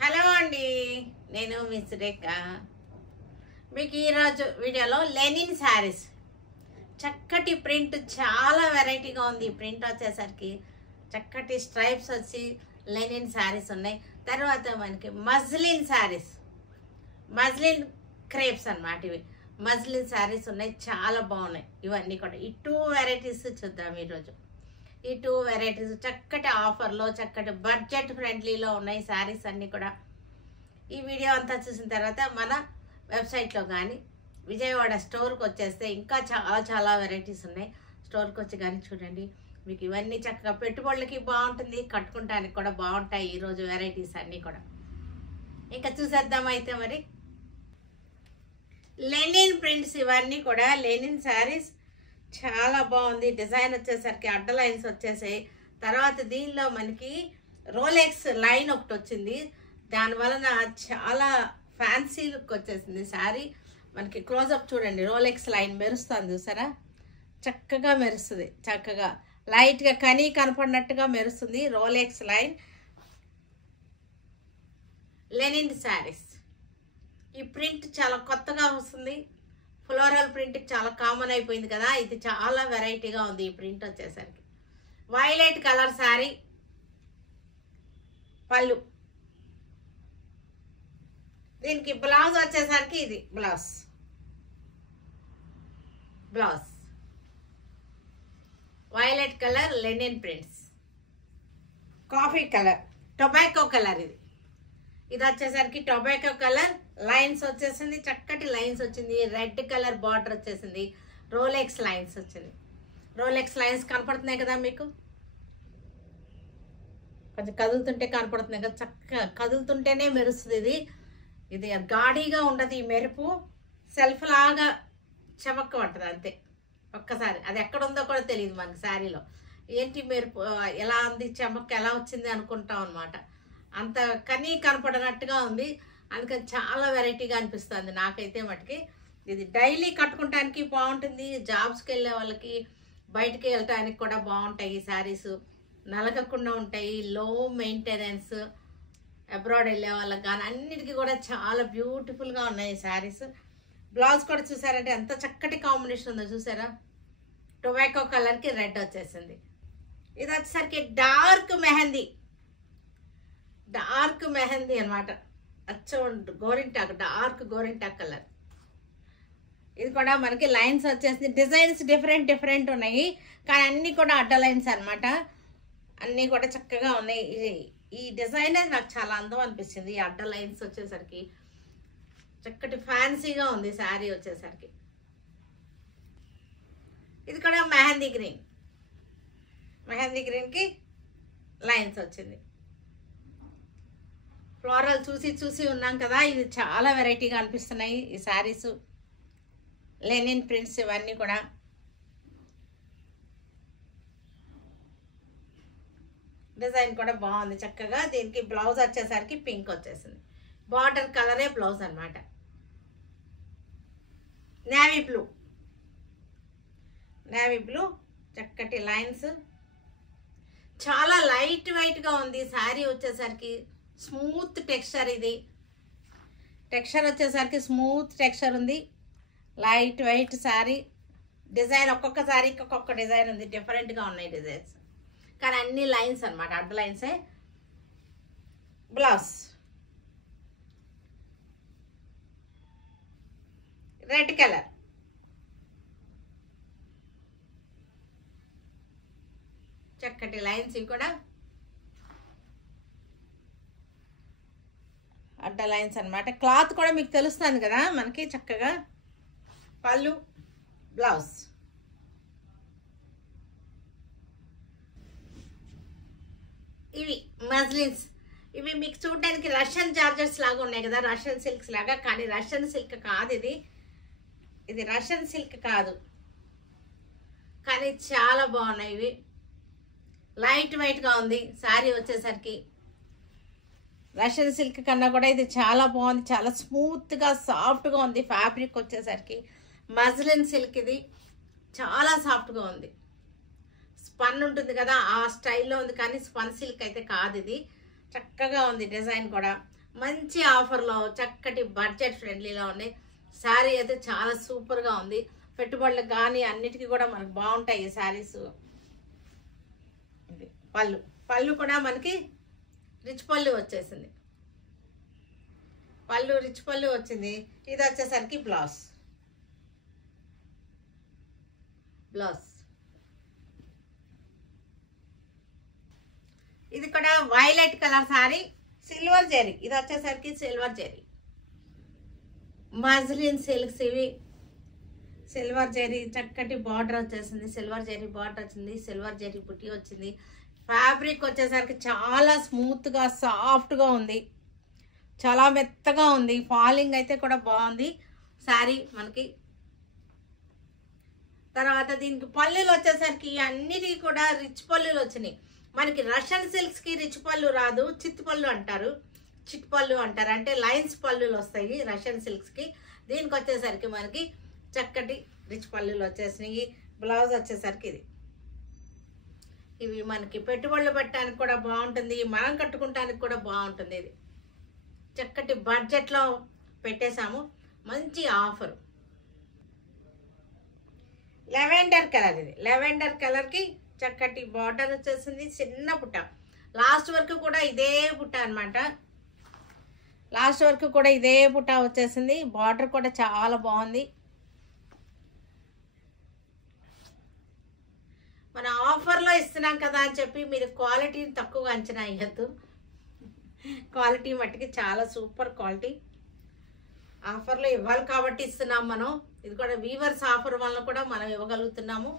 Hello అండి, నేను miss రేఖ. మీకు ఈరోజు వీడియోలో లెనిన్ శారీస్ చక్కటి ప్రింట్, చాలా వెరైటీగా ఉంది. ప్రింట్ వచ్చేసరికి చక్కటి స్ట్రైప్స్ వచ్చి లెనిన్ శారీస్ ఉన్నాయి. తర్వాత మనకి మజ్లిన్ శారీస్, మజ్లిన్ క్రేప్స్ అన్నమాట. ఇవి మజ్లిన్ శారీస్ ఉన్నాయి, చాలా బాగున్నాయి. ఇవన్నీ కూడా ఈ 2 వెరైటీస్ చూద్దాం ఈరోజు. ఈ 2 వెరైటీస్ చక్కటి ఆఫర్లో, చక్కటి బడ్జెట్ ఫ్రెండ్లీలో ఉన్నాయి శారీస్ అన్నీ కూడా. ఈ వీడియో అంతా చూసిన తర్వాత మన వెబ్సైట్లో కానీ విజయవాడ స్టోర్కి వచ్చేస్తే ఇంకా చాలా వెరైటీస్ ఉన్నాయి. స్టోర్కి వచ్చి కానీ చూడండి, మీకు ఇవన్నీ చక్కగా పెట్టుబడులకి బాగుంటుంది, కట్టుకుంటానికి కూడా బాగుంటాయి ఈరోజు వెరైటీస్ అన్నీ కూడా. ఇంకా చూసేద్దాం అయితే మరి. లెనిన్ ప్రింట్స్ ఇవన్నీ కూడా లెనిన్ శారీస్, చాలా బాగుంది. డిజైన్ వచ్చేసరికి అడ్డ లైన్స్ వచ్చేసాయి. తర్వాత దీనిలో మనకి రోలెక్స్ లైన్ ఒకటి వచ్చింది, దానివలన చాలా ఫ్యాన్సీ లుక్ వచ్చేసింది శారీ. మనకి క్లోజప్ చూడండి, రోలెక్స్ లైన్ మెరుస్తుంది చూసారా, చక్కగా మెరుస్తుంది. చక్కగా లైట్గా కనపడినట్టుగా మెరుస్తుంది రోలెక్స్ లైన్ లెనిన్ శారీస్. ఈ ప్రింట్ చాలా కొత్తగా వస్తుంది. ఫ్లోరల్ ప్రింట్ చాలా కామన్ అయిపోయింది కదా, ఇది చాలా వెరైటీగా ఉంది. ఈ ప్రింట్ వచ్చేసరికి వైలెట్ కలర్ శారీ, పళ్ళు, దీనికి బ్లౌజ్ వచ్చేసరికి ఇది blouse violet colour Lenin prints, coffee colour, tobacco colour. ఇది వచ్చేసరికి టొబాకో కలర్ లైన్స్ వచ్చేసింది, చక్కటి లైన్స్ వచ్చింది. రెడ్ కలర్ బార్డర్ వచ్చేసింది, రోలెక్స్ లైన్స్ వచ్చింది. రోలెక్స్ లైన్స్ కనపడుతున్నాయి కదా మీకు, కొంచెం కదులుతుంటే కనపడుతున్నాయి కదా, చక్కగా కదులుతుంటేనే మెరుస్తుంది. ఇది గాడీగా ఉండదు, ఈ మెరుపు సెల్ఫ్ లాగా చమక్క పడుతుంది అంతే. ఒక్కసారి అది ఎక్కడ ఉందో కూడా తెలియదు మనకి శారీలో. ఏంటి మెరుపు ఎలా ఉంది, చమక్క ఎలా వచ్చింది అనుకుంటాం అనమాట. అంత కనపడనట్టుగా ఉంది, అందుకని చాలా వెరైటీగా అనిపిస్తుంది నాకైతే మటుకి. ఇది డైలీ కట్టుకుంటానికి బాగుంటుంది, జాబ్స్కి వెళ్ళే వాళ్ళకి, బయటికి వెళ్ళటానికి కూడా బాగుంటాయి ఈ శారీస్. నలగకుండా ఉంటాయి, లో మెయింటెనెన్స్, అబ్రాడ్ వెళ్ళే వాళ్ళకి కానీ అన్నిటికీ కూడా చాలా బ్యూటిఫుల్గా ఉన్నాయి ఈ శారీస్. బ్లౌజ్ కూడా చూసారంటే ఎంత చక్కటి కాంబినేషన్ ఉందో చూసారా, టొబాకో కలర్కి రెడ్ వచ్చేసింది. ఇది వచ్చేసరికి డార్క్ మెహందీ అనమాట, అచ్చం గోరింటాక్, డార్క్ గోరింటాక్ కలర్. ఇది కూడా మనకి లైన్స్ వచ్చేసింది. డిజైన్స్ డిఫరెంట్ ఉన్నాయి, కానీ అన్నీ కూడా అడ్డ లైన్స్ అనమాట. అన్నీ కూడా చక్కగా ఉన్నాయి. ఈ డిజైన్ నాకు చాలా అందం అనిపించింది. ఈ అడ్డ లైన్స్ వచ్చేసరికి చక్కటి ఫ్యాన్సీగా ఉంది శారీ వచ్చేసరికి. ఇది కూడా మెహందీ గ్రీన్కి లైన్స్ వచ్చింది. ఫ్లోరల్ చూసి ఉన్నాం కదా, ఇది చాలా వెరైటీగా అనిపిస్తున్నాయి ఈ శారీస్. లెనిన్ ప్రింట్స్ ఇవన్నీ కూడా. డిజైన్ కూడా బాగుంది చక్కగా. దీనికి బ్లౌజ్ వచ్చేసరికి పింక్ వచ్చేసింది, బార్డర్ కలరే బ్లౌజ్ అనమాట. నేవీ బ్లూ చక్కటి లైన్స్, చాలా లైట్ వెయిట్గా ఉంది శారీ వచ్చేసరికి. స్మూత్ టెక్స్చర్, ఇది టెక్స్చర్ వచ్చేసరికి స్మూత్ టెక్స్చర్ ఉంది, లైట్ వెయిట్ శారీ. డిజైన్ ఒక్కొక్క శారీకి ఒక్కొక్క డిజైన్ ఉంది, డిఫరెంట్గా ఉన్నాయి డిజైన్స్, కానీ అన్ని లైన్స్ అనమాట, అడ్డ లైన్సే. బ్లౌజ్ రెడ్ కలర్, చక్కటి లైన్స్, ఇవి కూడా అడ్డ లైన్స్ అనమాట. క్లాత్ కూడా మీకు తెలుస్తుంది కదా మనకి చక్కగా. పళ్ళు, బ్లౌజ్. ఇవి మజ్లిన్స్, ఇవి మీకు చూడడానికి రష్యన్ జార్జెట్స్ లాగా ఉన్నాయి కదా, రష్యన్ సిల్క్స్ లాగా, కానీ రష్యన్ సిల్క్ కాదు ఇది రష్యన్ సిల్క్ కాదు, కానీ చాలా బాగున్నాయి. ఇవి లైట్ వెయిట్గా ఉంది శారీ వచ్చేసరికి. రష్యన్ సిల్క్ కన్నా కూడా ఇది చాలా బాగుంది, చాలా స్మూత్గా సాఫ్ట్గా ఉంది. ఫ్యాబ్రిక్ వచ్చేసరికి మజ్లిన్ సిల్క్, ఇది చాలా సాఫ్ట్గా ఉంది. స్పన్ ఉంటుంది కదా ఆ స్టైల్లో ఉంది, కానీ స్పన్ సిల్క్ అయితే కాదు. ఇది చక్కగా ఉంది డిజైన్ కూడా. మంచి ఆఫర్లో చక్కటి బడ్జెట్ ఫ్రెండ్లీలో ఉన్నాయి. శారీ అయితే చాలా సూపర్గా ఉంది. పెట్టుబడులకు కానీ అన్నిటికీ కూడా మనకు బాగుంటాయి ఈ శారీస్. ఇది పళ్ళు. పళ్ళు కూడా మనకి రిచ్ పళ్ళు వచ్చేసింది. పళ్ళు రిచ్ పళ్ళు వచ్చింది. ఇది వచ్చేసరికి బ్లౌజ్. ఇది కూడా violet colour sari, silver zari. ఇది వచ్చేసరికి సిల్వర్ జెరీ, మజ్లిన్ సిల్క్స్ ఇవి. సిల్వర్ జెరీ చక్కటి బార్డర్ వచ్చేసింది. సిల్వర్ జెరీ బార్డర్ వచ్చింది. సిల్వర్ జెరీ బుట్టి వచ్చింది. ఫ్యాబ్రిక్ వచ్చేసరికి చాలా స్మూత్గా సాఫ్ట్గా ఉంది. చాలా మెత్తగా ఉంది. ఫాలింగ్ అయితే కూడా బాగుంది శారీ మనకి. తర్వాత దీనికి పళ్ళులు వచ్చేసరికి అన్నిటికీ కూడా రిచ్ పళ్ళులు వచ్చినాయి. మనకి రష్యన్ సిల్క్స్కి రిచ్ పళ్ళు రాదు, చిట్ పళ్ళు అంటారు. చిట్ పళ్ళు అంటారు, అంటే లైన్స్ పళ్ళులు వస్తాయి రష్యన్ సిల్క్స్కి. దీనికి వచ్చేసరికి మనకి చక్కటి రిచ్ పళ్ళులు వచ్చేసినాయి. బ్లౌజ్ వచ్చేసరికి ఇది. ఇవి మనకి పెట్టుబడులు పెట్టడానికి కూడా బాగుంటుంది, మనం కట్టుకుంటానికి కూడా బాగుంటుంది. ఇది చక్కటి బడ్జెట్లో పెట్టేశాము. మంచి ఆఫర్. Lavender colour. ఇది లెవెండర్ కలర్కి చక్కటి బార్డర్ వచ్చేసింది. చిన్న బుట్ట. లాస్ట్ వరకు కూడా ఇదే బుట్ట అనమాట. లాస్ట్ వరకు కూడా ఇదే బుట్ట వచ్చేసింది. బార్డర్ కూడా చాలా బాగుంది. మన ఆఫర్లో ఇస్తున్నాం కదా అని చెప్పి మీరు క్వాలిటీని తక్కువగా అంచనా వేయద్దు. క్వాలిటీ మట్టికి చాలా సూపర్ క్వాలిటీ. ఆఫర్లో ఇవ్వాలి కాబట్టి ఇస్తున్నాం మనం. ఇది కూడా వీవర్స్ ఆఫర్ వల్ల కూడా మనం ఇవ్వగలుగుతున్నాము.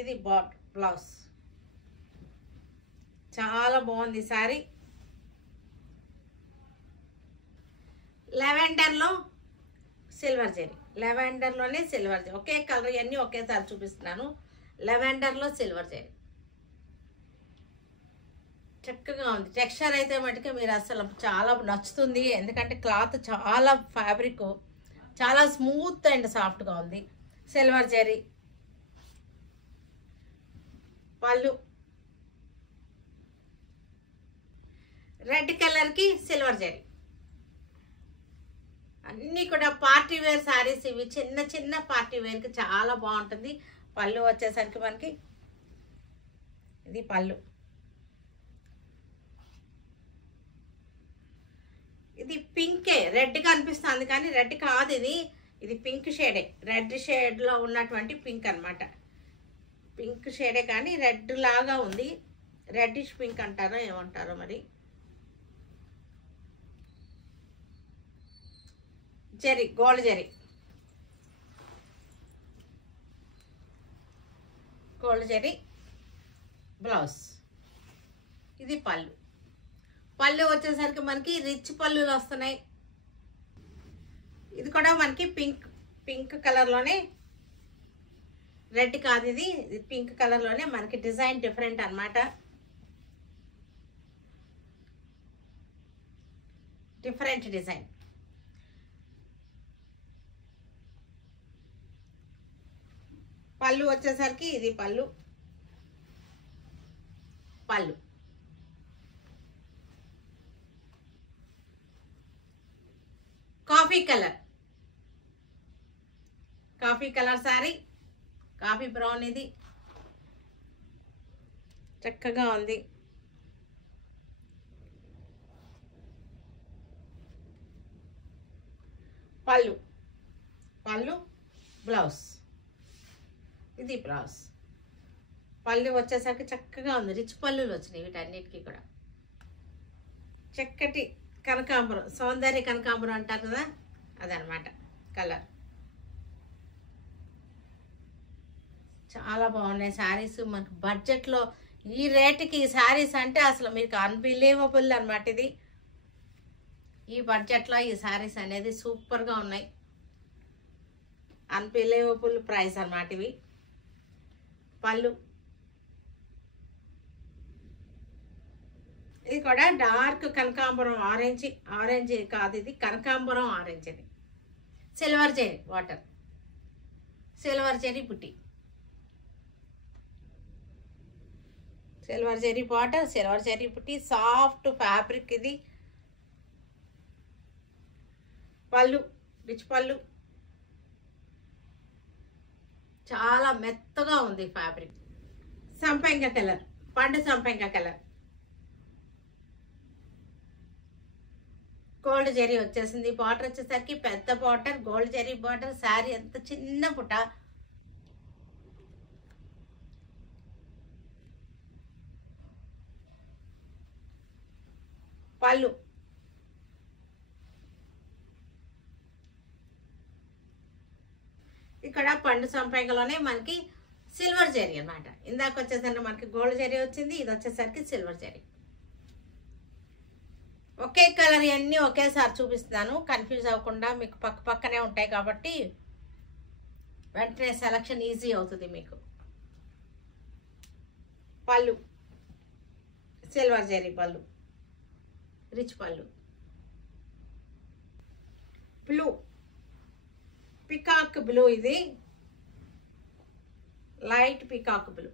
ఇది బ్లౌజ్. చాలా బాగుంది శారీ. లెవెండర్లో సిల్వర్ జెరీ. లెవెండర్లోనే సిల్వర్ జెరీ. ఒకే కలర్ అన్నీ ఒకేసారి చూపిస్తున్నాను. లెవెండర్లో సిల్వర్ జెరీ చక్కగా ఉంది. టెక్స్చర్ అయితే మటుకు మీరు అసలు చాలా నచ్చుతుంది. ఎందుకంటే క్లాత్ చాలా ఫ్యాబ్రిక్ చాలా స్మూత్ అండ్ సాఫ్ట్గా ఉంది. సిల్వర్ జెరీ పళ్ళు. రెడ్ కలర్కి సిల్వర్ జెరీ. అన్నీ కూడా పార్టీ వేర్ శారీస్ ఇవి. చిన్న చిన్న పార్టీ వేర్కి చాలా బాగుంటుంది. పళ్ళు వచ్చేసరికి మనకి ఇది పళ్ళు. ఇది పింకే, రెడ్గా అనిపిస్తుంది కానీ రెడ్ కాదు ఇది. ఇది పింక్ షేడే. రెడ్ షేడ్లో ఉన్నటువంటి పింక్ అనమాట. పింక్ షేడే కానీ రెడ్ లాగా ఉంది. రెడ్డిష్ పింక్ అంటారో ఏమంటారో మరి. Zari, gold zari. Gold zari blouse. ఇది పళ్ళు. పళ్ళు వచ్చేసరికి మనకి రిచ్ పళ్ళులు వస్తున్నాయి. ఇది కూడా మనకి పింక్ కలర్లోనే, రెడ్ కాదు ఇది పింక్ కలర్లోనే మనకి డిజైన్ డిఫరెంట్ అన్నమాట. Different design. పళ్ళు వచ్చేసరికి ఇది పళ్ళు. Coffee colour sorry. Coffee brown. ఇది చక్కగా ఉంది. పళ్ళు బ్లౌజ్. ఇది బ్లౌజ్. పళ్ళు వచ్చేసరికి చక్కగా ఉంది. రిచ్ పళ్ళులు వచ్చినాయి వీటన్నిటికీ కూడా. చక్కటి కనకాంబరం, సౌందర్య కనకాంబరం అంటారు కదా, అదనమాట కలర్. చాలా బాగున్నాయి శారీస్. మనకు బడ్జెట్లో ఈ రేటుకి ఈ శారీస్ అంటే అసలు మీకు అన్బిలీవబుల్ అనమాట. ఇది ఈ బడ్జెట్లో ఈ శారీస్ అనేది సూపర్గా ఉన్నాయి. అన్బిలీవబుల్ ప్రైస్ అన్నమాట ఇవి. పళ్ళు. ఇది కూడా డార్క్ కనకాంబరం ఆరెంజ్ కాదు, ఇది కనకాంబరం ఆరెంజ్. ఇది silver zari water. Silver zari బుట్టి. Silver zari border, silver zari బుట్టి. సాఫ్ట్ ఫ్యాబ్రిక్ ఇది. పళ్ళు రిచ్ పళ్ళు, చాలా మెత్తగా ఉంది ఫ్యాబ్రిక్. సంపంగ కలర్, పండు సంపంగ కలర్, గోల్డ్ జరీ వచ్చేసింది. బార్డర్ వచ్చేసరికి పెద్ద border, gold zari border. Sari ఎంత చిన్న పుట, పళ్ళు ఇక్కడ పండు సంపంగలోనే మనకి సిల్వర్ జరీ అన్నమాట. ఇందాక వచ్చేసరికి మనకి గోల్డ్ జరీ వచ్చింది, ఇది వచ్చేసరికి సిల్వర్ జరీ. ఒకే కలర్ అన్నీ ఒకేసారి చూపిస్తున్నాను, కన్ఫ్యూజ్ అవ్వకుండా. మీకు పక్క పక్కనే ఉంటాయి కాబట్టి వెంటనే సెలక్షన్ ఈజీ అవుతుంది మీకు. పళ్ళు సిల్వర్ జరీ పళ్ళు, రిచ్ పళ్ళు. బ్లూ, పికాక్ బ్లూ, ఇది లైట్ పికాక్ బ్లూ.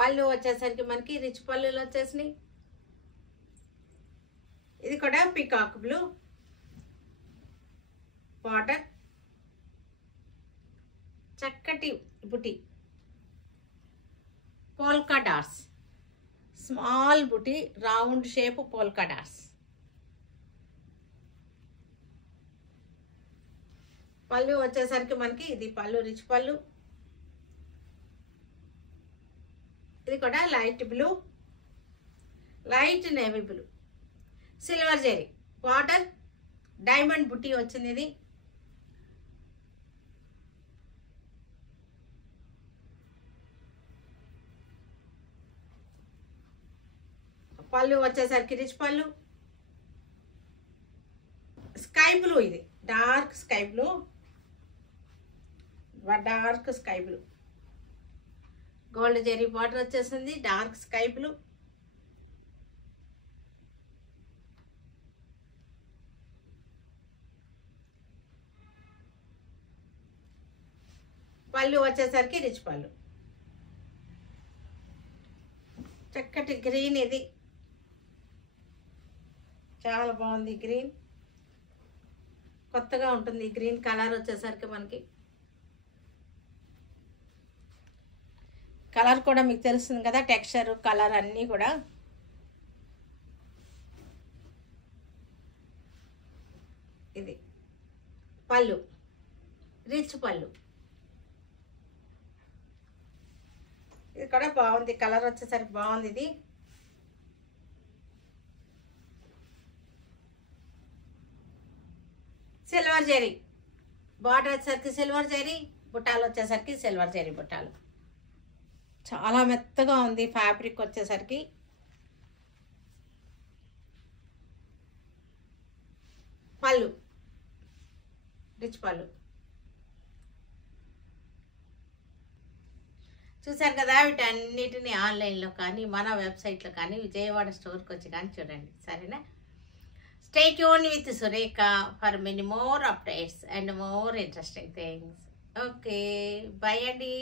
పళ్ళు వచ్చేసరికి మనకి రిచ్ పళ్ళులు వచ్చేసినాయి. ఇది కూడా పికాక్ బ్లూ బార్డర్, చక్కటి బుటీ, పోల్కా డాట్స్, స్మాల్ బుటీ, round shape polka dots. Pallu వచ్చేసరికి మనకి ఇది పళ్ళు రిచ్ పళ్ళు. ఇది కూడా light blue, light navy blue, silver zari border, diamond బుటీ వచ్చింది. ఇది పళ్ళు వచ్చేసరికి రిచ్ పళ్ళు. స్కై బ్లూ, ఇది dark sky blue, dark sky blue, gold zari border వచ్చేసింది, డార్క్ స్కై బ్లూ. పళ్ళు వచ్చేసరికి రిచ్ పళ్ళు. చక్కటి గ్రీన్, ఇది చాలా బాగుంది గ్రీన్, కొత్తగా ఉంటుంది గ్రీన్ కలర్ వచ్చేసరికి మనకి. కలర్ కూడా మీకు తెలుస్తుంది కదా, టెక్స్చర్ కలర్ అన్నీ కూడా. ఇది పళ్ళు రిచ్ పళ్ళు. ఇది కూడా బాగుంది, కలర్ వచ్చేసరికి బాగుంది. ఇది సిల్వర్ జరీ బార్డర్ వచ్చేసరికి సిల్వర్ జరీ, బుట్టాలు వచ్చేసరికి సిల్వర్ జరీ బుట్టాలు. చాలా మెత్తగా ఉంది ఫ్యాబ్రిక్ వచ్చేసరికి. పళ్ళు రిచ్ పళ్ళు. చూసారు కదా, వీటన్నిటిని ఆన్లైన్లో కానీ మన వెబ్సైట్లో కానీ విజయవాడ స్టోర్కి వచ్చి కానీ చూడండి, సరేనా? Stay tuned with Surekha for many more updates and more interesting things. Okay, bye Andy.